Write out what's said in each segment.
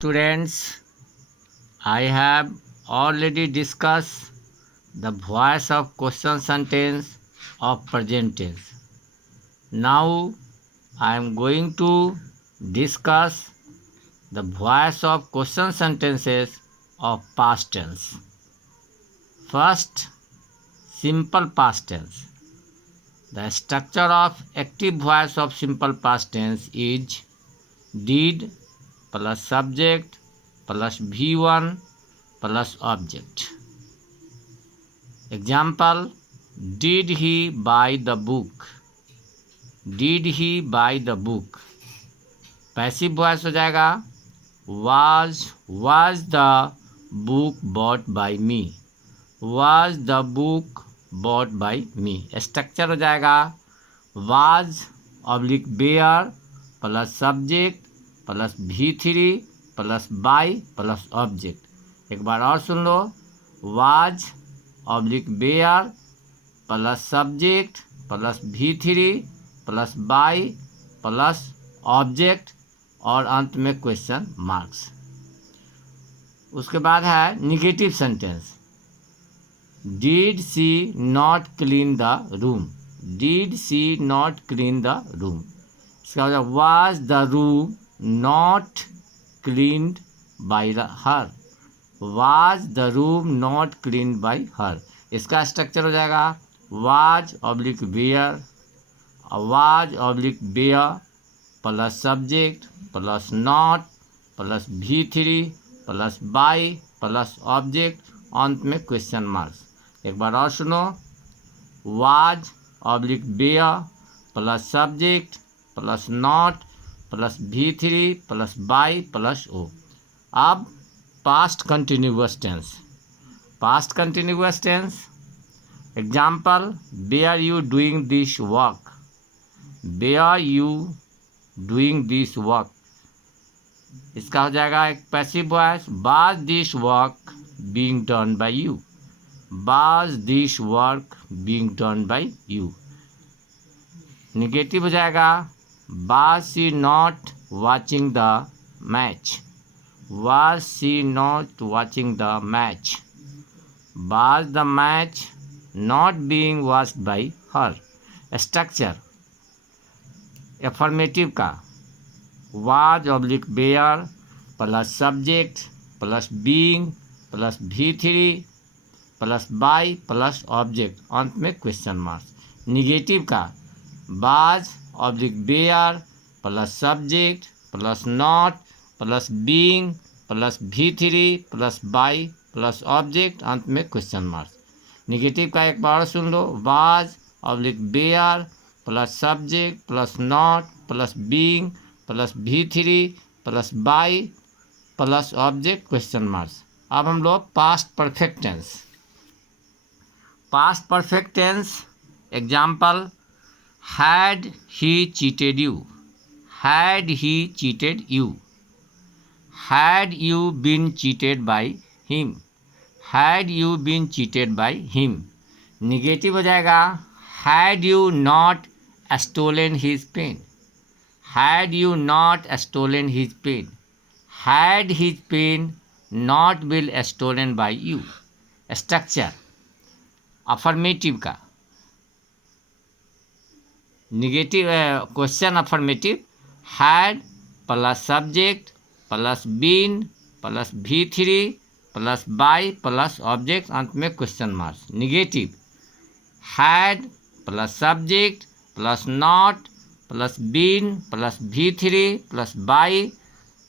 Students, I have already discussed the voice of question sentence of present tense. Now I am going to discuss the voice of question sentences of past tense. First, simple past tense. The structure of active voice of simple past tense is did plus subject plus V1 plus object. Example, did he buy the book? Did he buy the book? Passive voice हो जाएगा was the book bought by me? Was the book bought by me? Structure हो जाएगा was oblique were plus subject plus V3 plus by plus object. एक बार और सुन लो, was oblique were plus subject plus V3 plus by plus object और अंत में क्वेश्चन मार्क्स। उसके बाद है negative sentence, did she not clean the room? Did she not clean the room? इसका हो जाएगा was the room not cleaned by her? Was the room not cleaned by her? इसका स्ट्रक्चर हो जाएगा was oblique were, was oblique were plus subject plus not plus V3 plus by plus object, अंत में question marks. एक बार और सुनो, was oblique were plus subject plus not plus V3 plus by plus O. अब past continuous tense. Past continuous tense example, were you doing this work? Were you doing this work? इसका हो जाएगा एक passive voice, was this work being done by you? Was this work being done by you? Negative हो जाएगा was she not watching the match? Was she not watching the match? Was the match not being watched by her? Structure affirmative का was oblique were plus subject plus being plus V3 plus by plus object, अंत में question marks. Negative का was oblique were plus subject plus not plus being plus V3 plus by plus object, अंत में question marks. Negative का एक बार सुन लो, was oblique were plus subject plus not plus being plus V3 plus by plus object question marks. अब हम लोग past perfect tense. Past perfect tense example, had he cheated you? Had he cheated you? Had you been cheated by him? Had you been cheated by him? Negative हो जाएगा had you not stolen his pen? Had you not stolen his pen? Had his pen not been stolen by you? Structure affirmative का negative question affirmative, had plus subject plus been plus V3 plus by plus object, अंत में question marks. Negative had plus subject plus not plus been plus V3 plus by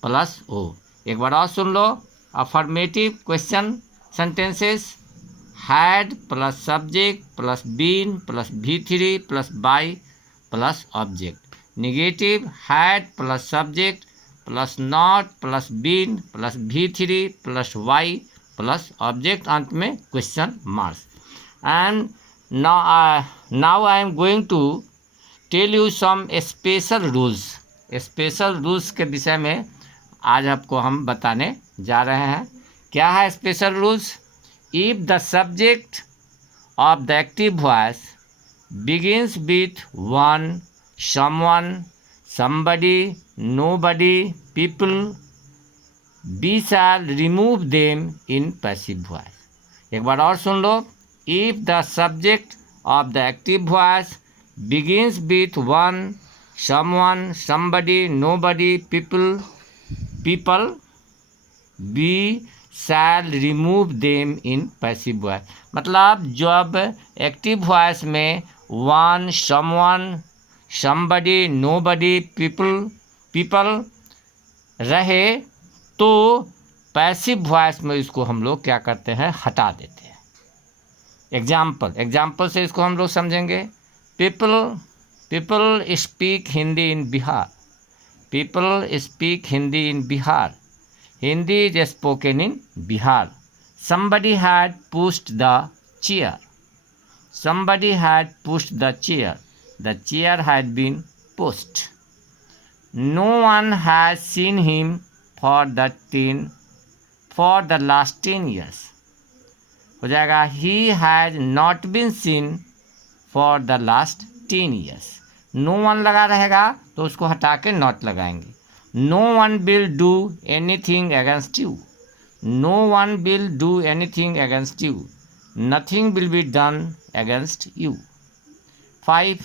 plus O. एक बार और सुन लो, affirmative question sentences had plus subject plus been plus V3 plus by plus object. Negative had plus subject plus not plus been plus V3 plus Y plus object, अंत में question marks. And now I am going to tell you some special rules. Special rules के विषय में आज आपको हम बताने जा रहे हैं। क्या है special rules? If the subject of the active voice begins with one, someone, somebody, nobody, people, we shall remove them in passive voice. एक बार और सुन लो। If the subject of the active voice begins with one, someone, somebody, nobody, people, we shall remove them in passive voice। मतलब जब active voice में one, someone, somebody, nobody, people रहे तो पैसिव वॉइस में इसको हम लोग क्या करते हैं, हटा देते हैं। एग्जाम्पल से इसको हम लोग समझेंगे। People speak Hindi in Bihar. People speak Hindi in Bihar. Hindi is spoken in Bihar. Somebody had pushed the chair. Somebody had pushed the chair. The chair had been pushed. No one has seen him for the last 10 years. हो जाएगा he has not been seen for the last 10 years। No one लगा रहेगा तो उसको हटा के not लगाएंगे। No one will do anything against you. No one will do anything against you. Nothing will be done against you. 5.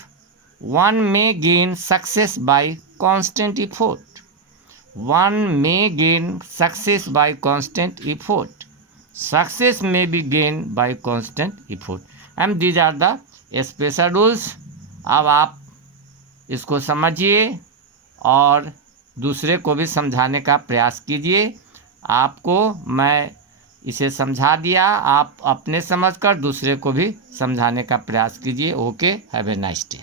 One may gain success by constant effort. One may gain success by constant effort. Success may be gain by constant effort and these are the special rules. अब आप इसको समझिए और दूसरे को भी समझाने का प्रयास कीजिए। आपको मैं इसे समझा दिया, आप अपने समझकर दूसरे को भी समझाने का प्रयास कीजिए। Okay, have a nice day.